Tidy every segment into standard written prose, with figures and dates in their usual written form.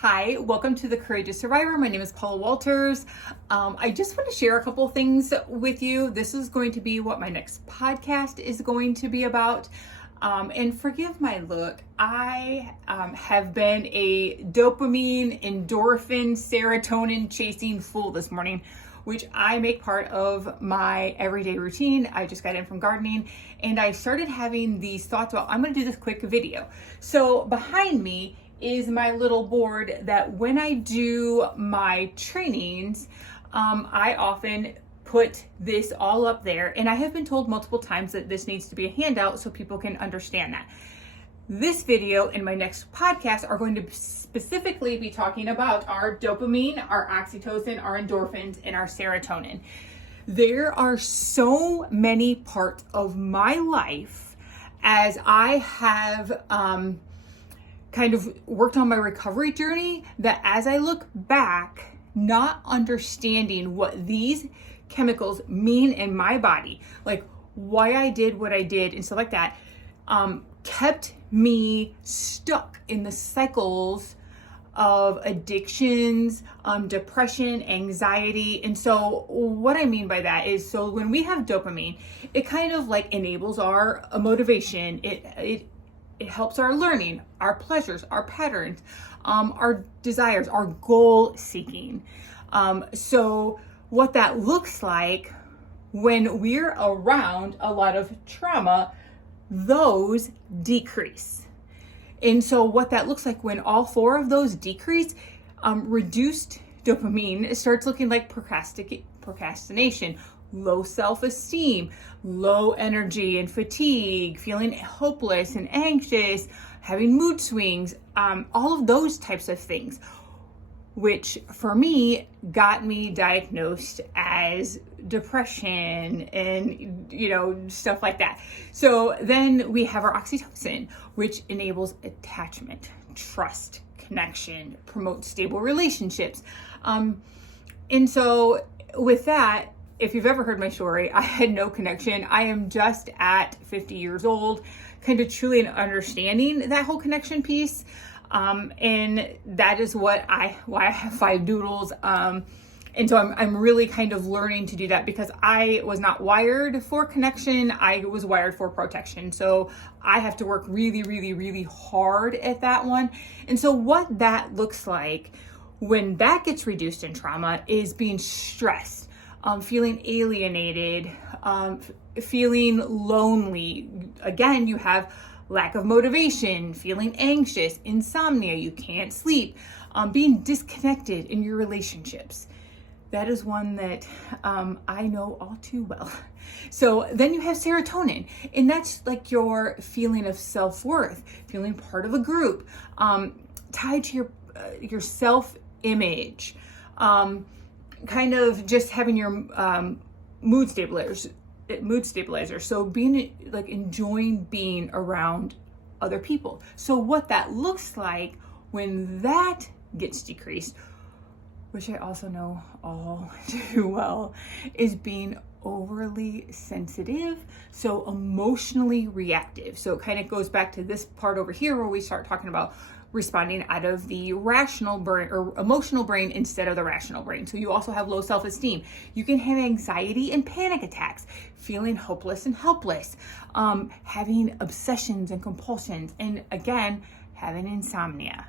Hi, welcome to The Courageous Survivor. My name is Paula Walters. I just want to share a couple things with you. This is going to be what my next podcast is going to be about. And forgive my look. I have been a dopamine, endorphin, serotonin chasing fool this morning, which I make part of my everyday routine. I just got in from gardening and I started having these thoughts about, I'm going to do this quick video. So behind me is my little board that when I do my trainings, I often put this all up there. And I have been told multiple times that this needs to be a handout so people can understand that. This video and my next podcast are going to specifically be talking about our dopamine, our oxytocin, our endorphins, and our serotonin. There are so many parts of my life as I have kind of worked on my recovery journey that as I look back, not understanding what these chemicals mean in my body, like why I did what I did and stuff like that, kept me stuck in the cycles of addictions, depression, anxiety. And so what I mean by that is, so when we have dopamine, it kind of like enables our motivation. It helps our learning, our pleasures, our patterns, our desires, our goal seeking. So what that looks like when we're around a lot of trauma, those decrease. And so what that looks like when all four of those decrease, reduced dopamine starts looking like procrastination, low self-esteem, low energy and fatigue, feeling hopeless and anxious, having mood swings, all of those types of things, which for me got me diagnosed as depression and, stuff like that. So then we have our oxytocin, which enables attachment, trust, connection, promotes stable relationships. And so with that, if you've ever heard my story, I had no connection. I am just at 50 years old, kind of truly understanding that whole connection piece. And that is why I have 5 doodles. And so I'm really kind of learning to do that because I was not wired for connection. I was wired for protection. So I have to work really, really, really hard at that one. And so what that looks like when that gets reduced in trauma is being stressed, feeling alienated, feeling lonely. Again, you have lack of motivation, feeling anxious, insomnia, you can't sleep, being disconnected in your relationships. That is one that I know all too well. So then you have serotonin, and that's like your feeling of self-worth, feeling part of a group, tied to your self-image, kind of just having your mood stabilizer. So being like enjoying being around other people. So what that looks like when that gets decreased, which I also know all too well, is being overly sensitive, so emotionally reactive. So it kind of goes back to this part over here where we start talking about responding out of the rational brain or emotional brain instead of the rational brain. So you also have low self-esteem. You can have anxiety and panic attacks, feeling hopeless and helpless, having obsessions and compulsions, and again, having insomnia.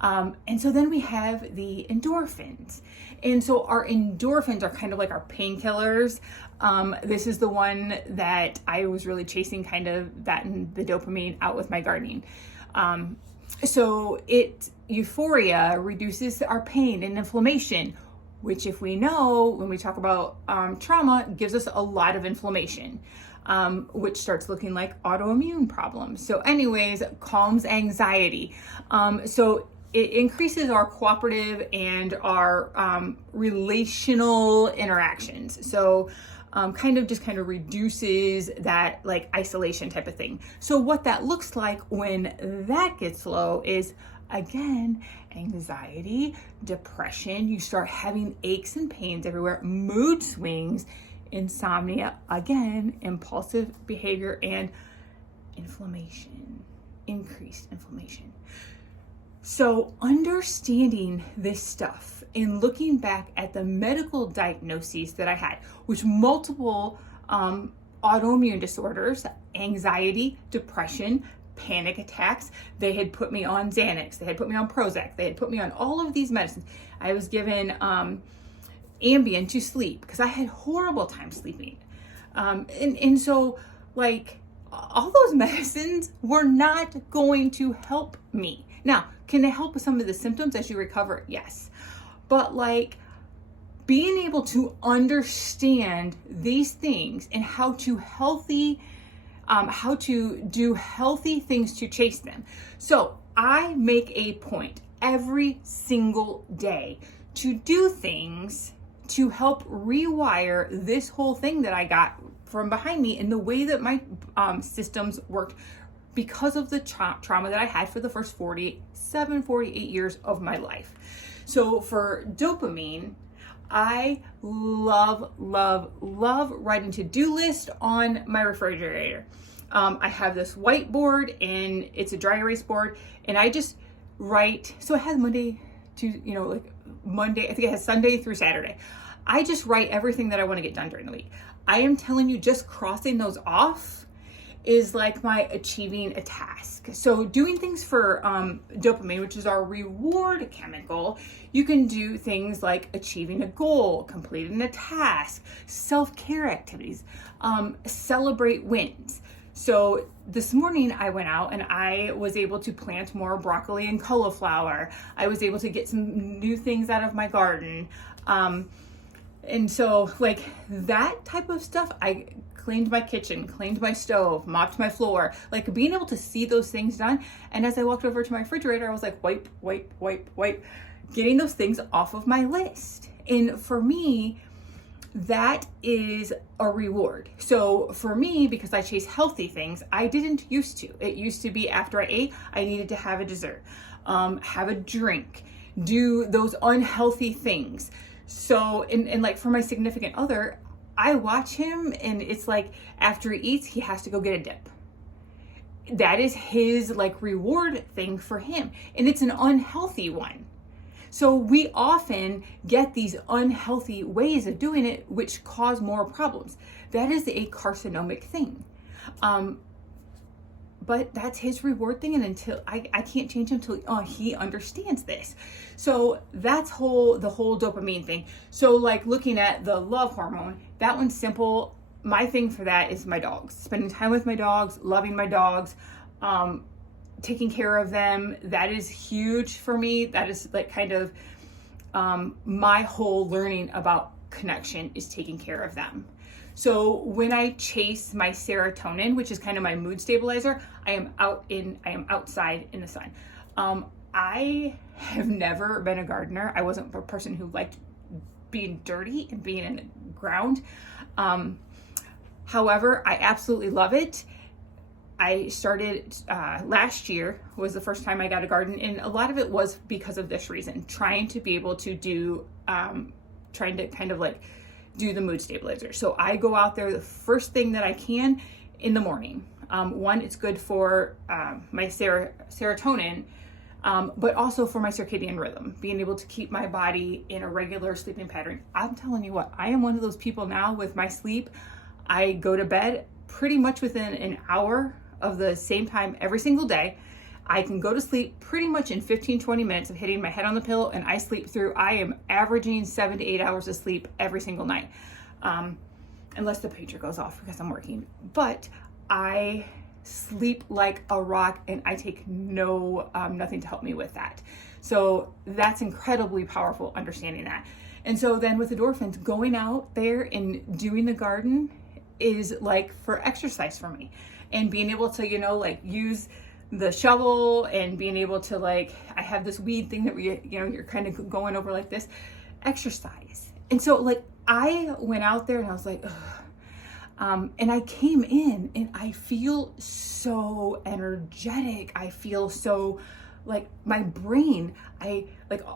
And so then we have the endorphins. And so our endorphins are kind of like our painkillers. This is the one that I was really chasing, kind of that and the dopamine out with my gardening. So euphoria reduces our pain and inflammation, which if we know, when we talk about trauma, gives us a lot of inflammation, which starts looking like autoimmune problems. So anyways, calms anxiety. So it increases our cooperative and our relational interactions. So kind of reduces that like isolation type of thing. So what that looks like when that gets low is, again, anxiety, depression. You start having aches and pains everywhere, mood swings, insomnia, again, impulsive behavior, and inflammation, increased inflammation. So understanding this stuff and looking back at the medical diagnoses that I had, which multiple autoimmune disorders, anxiety, depression, panic attacks. They had put me on Xanax. They had put me on Prozac. They had put me on all of these medicines. I was given Ambien to sleep because I had horrible time sleeping. And so like all those medicines were not going to help me. Now, can they help with some of the symptoms as you recover? Yes. But like being able to understand these things and how to do healthy things to chase them. So I make a point every single day to do things to help rewire this whole thing that I got from behind me and the way that my systems worked because of the trauma that I had for the first 48 years of my life. So for dopamine, I love writing to-do list on my refrigerator. I have this whiteboard and it's a dry erase board, and I just write. So it has Monday to, Monday, I think it has Sunday through Saturday. I just write everything that I want to get done during the week. I am telling you, just crossing those off is like my achieving a task. So doing things for dopamine, which is our reward chemical, you can do things like achieving a goal, completing a task, self-care activities, celebrate wins. So this morning I went out and I was able to plant more broccoli and cauliflower. I was able to get some new things out of my garden. And so like that type of stuff, I cleaned my kitchen, cleaned my stove, mopped my floor, like being able to see those things done. And as I walked over to my refrigerator, I was like, wipe, getting those things off of my list. And for me, that is a reward. So for me, because I chase healthy things, I didn't used to. It used to be after I ate, I needed to have a dessert, have a drink, do those unhealthy things. So, and like for my significant other, I watch him and it's like after he eats, he has to go get a dip. That is his like reward thing for him. And it's an unhealthy one. So we often get these unhealthy ways of doing it, which cause more problems. That is a carcinomic thing. But that's his reward thing. And until I can't change him until he understands this. So that's the whole dopamine thing. So like looking at the love hormone, that one's simple. My thing for that is my dogs, spending time with my dogs, loving my dogs, taking care of them. That is huge for me. That is like kind of my whole learning about connection is taking care of them. So when I chase my serotonin, which is kind of my mood stabilizer, I am outside in the sun. I have never been a gardener. I wasn't a person who liked being dirty and being in the ground. However, I absolutely love it. I started last year was the first time I got a garden, and a lot of it was because of this reason, trying to be able to do, trying to kind of like do the mood stabilizer. So I go out there the first thing that I can in the morning. One, it's good for my serotonin, but also for my circadian rhythm, being able to keep my body in a regular sleeping pattern. I'm telling you what, I am one of those people now with my sleep. I go to bed pretty much within an hour of the same time every single day. I can go to sleep pretty much in 15-20 minutes of hitting my head on the pillow, and I sleep through. I am averaging 7 to 8 hours of sleep every single night, unless the pager goes off because I'm working. But I sleep like a rock, and I take nothing to help me with that. So that's incredibly powerful, understanding that. And so then with endorphins, going out there and doing the garden is like for exercise for me, and being able to, use the shovel and being able to I have this weed thing that you're kind of going over like this, exercise. And so I went out there and I was like, ugh. And I came in and I feel so energetic. I feel so my brain,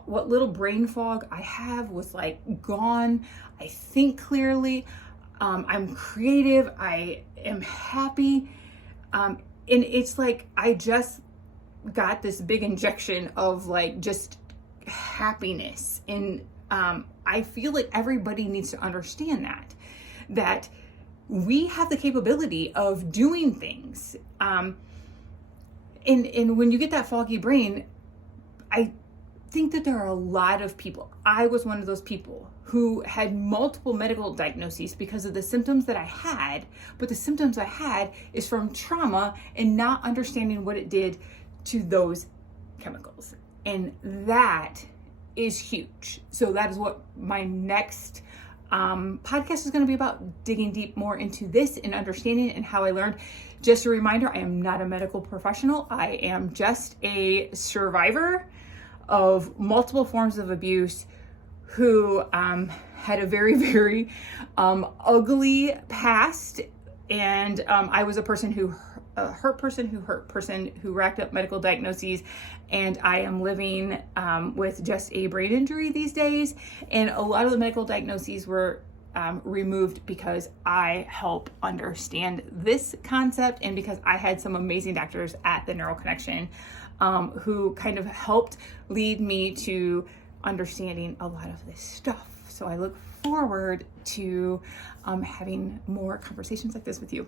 what little brain fog I have was gone. I think clearly. I'm creative. I am happy. And it's I just got this big injection of like just happiness. And I feel like everybody needs to understand that we have the capability of doing things. And when you get that foggy brain, I think that there are a lot of people. I was one of those people who had multiple medical diagnoses because of the symptoms that I had, but the symptoms I had is from trauma and not understanding what it did to those chemicals. And that is huge. So that is what my next podcast is going to be about, digging deep more into this and understanding and how I learned. Just a reminder, I am not a medical professional. I am just a survivor of multiple forms of abuse who had a very, very ugly past. And I was a person who hurt person who racked up medical diagnoses. And I am living with just a brain injury these days. And a lot of the medical diagnoses were removed because I help understand this concept, and because I had some amazing doctors at the Neural Connection who kind of helped lead me to understanding a lot of this stuff. So I look forward to having more conversations like this with you.